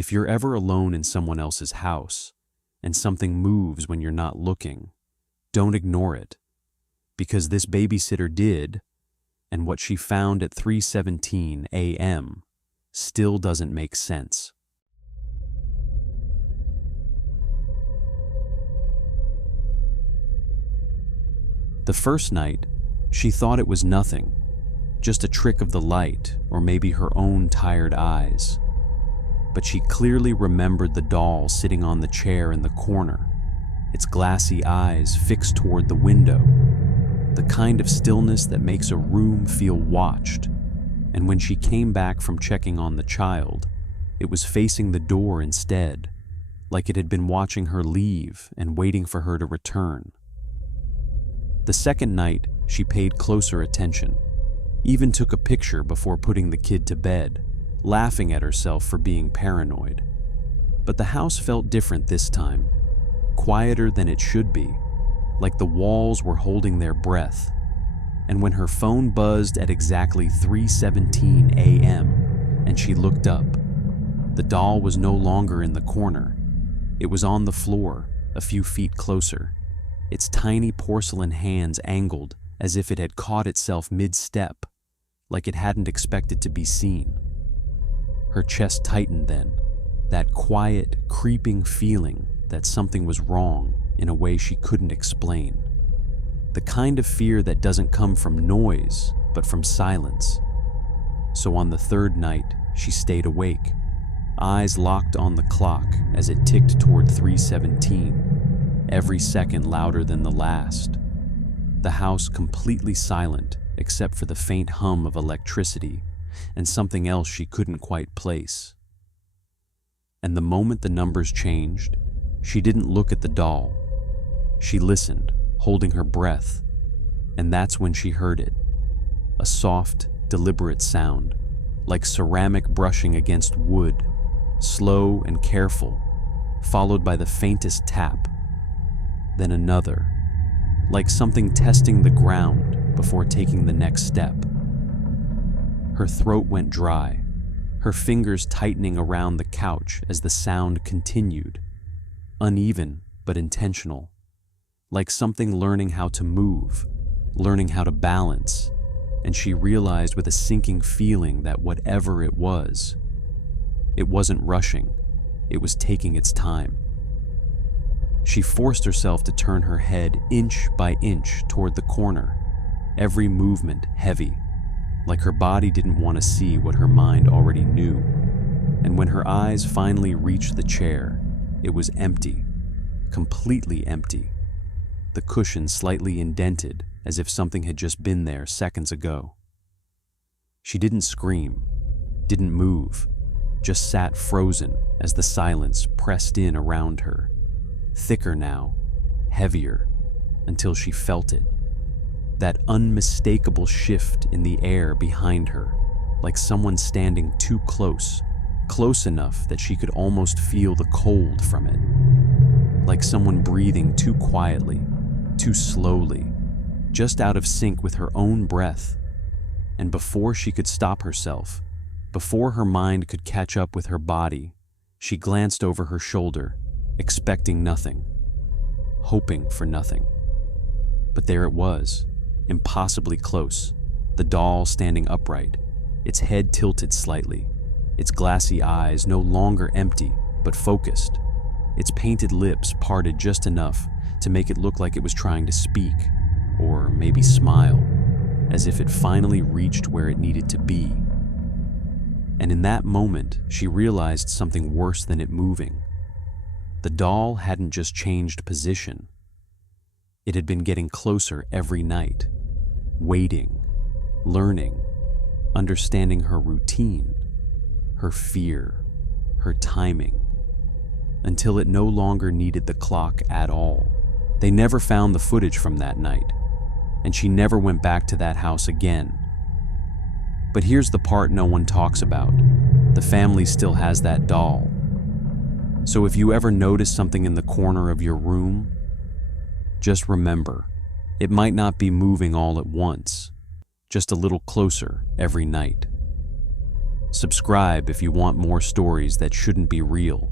If you're ever alone in someone else's house and something moves when you're not looking, don't ignore it, because this babysitter did, and what she found at 3:17 a.m. still doesn't make sense. The first night, she thought it was nothing, just a trick of the light or maybe her own tired eyes. But she clearly remembered the doll sitting on the chair in the corner, its glassy eyes fixed toward the window, the kind of stillness that makes a room feel watched. And when she came back from checking on the child, it was facing the door instead, like it had been watching her leave and waiting for her to return. The second night, she paid closer attention, even took a picture before putting the kid to bed, laughing at herself for being paranoid. But the house felt different this time, quieter than it should be, like the walls were holding their breath. And when her phone buzzed at exactly 3:17 a.m. and she looked up, the doll was no longer in the corner. It was on the floor, a few feet closer, its tiny porcelain hands angled as if it had caught itself mid-step, like it hadn't expected to be seen. Her chest tightened then, that quiet, creeping feeling that something was wrong in a way she couldn't explain. The kind of fear that doesn't come from noise, but from silence. So on the third night, she stayed awake, eyes locked on the clock as it ticked toward 3:17, every second louder than the last. The house completely silent except for the faint hum of electricity and something else she couldn't quite place. And the moment the numbers changed, she didn't look at the doll. She listened, holding her breath, and that's when she heard it. A soft, deliberate sound, like ceramic brushing against wood, slow and careful, followed by the faintest tap. Then another, like something testing the ground before taking the next step. Her throat went dry, her fingers tightening around the couch as the sound continued, uneven but intentional, like something learning how to move, learning how to balance, and she realized with a sinking feeling that whatever it wasn't rushing, it was taking its time. She forced herself to turn her head inch by inch toward the corner, every movement heavy, like her body didn't want to see what her mind already knew. And when her eyes finally reached the chair, it was empty, completely empty, the cushion slightly indented as if something had just been there seconds ago. She didn't scream, didn't move, just sat frozen as the silence pressed in around her, thicker now, heavier, until she felt it. That unmistakable shift in the air behind her, like someone standing too close, close enough that she could almost feel the cold from it. Like someone breathing too quietly, too slowly, just out of sync with her own breath. And before she could stop herself, before her mind could catch up with her body, she glanced over her shoulder, expecting nothing, hoping for nothing. But there it was, impossibly close, the doll standing upright, its head tilted slightly, its glassy eyes no longer empty but focused, its painted lips parted just enough to make it look like it was trying to speak, or maybe smile, as if it finally reached where it needed to be. And in that moment, she realized something worse than it moving. The doll hadn't just changed position. It had been getting closer every night, waiting, learning, understanding her routine, her fear, her timing, until it no longer needed the clock at all. They never found the footage from that night, and she never went back to that house again. But here's the part no one talks about. The family still has that doll. So if you ever notice something in the corner of your room, just remember, it might not be moving all at once, just a little closer every night. Subscribe if you want more stories that shouldn't be real.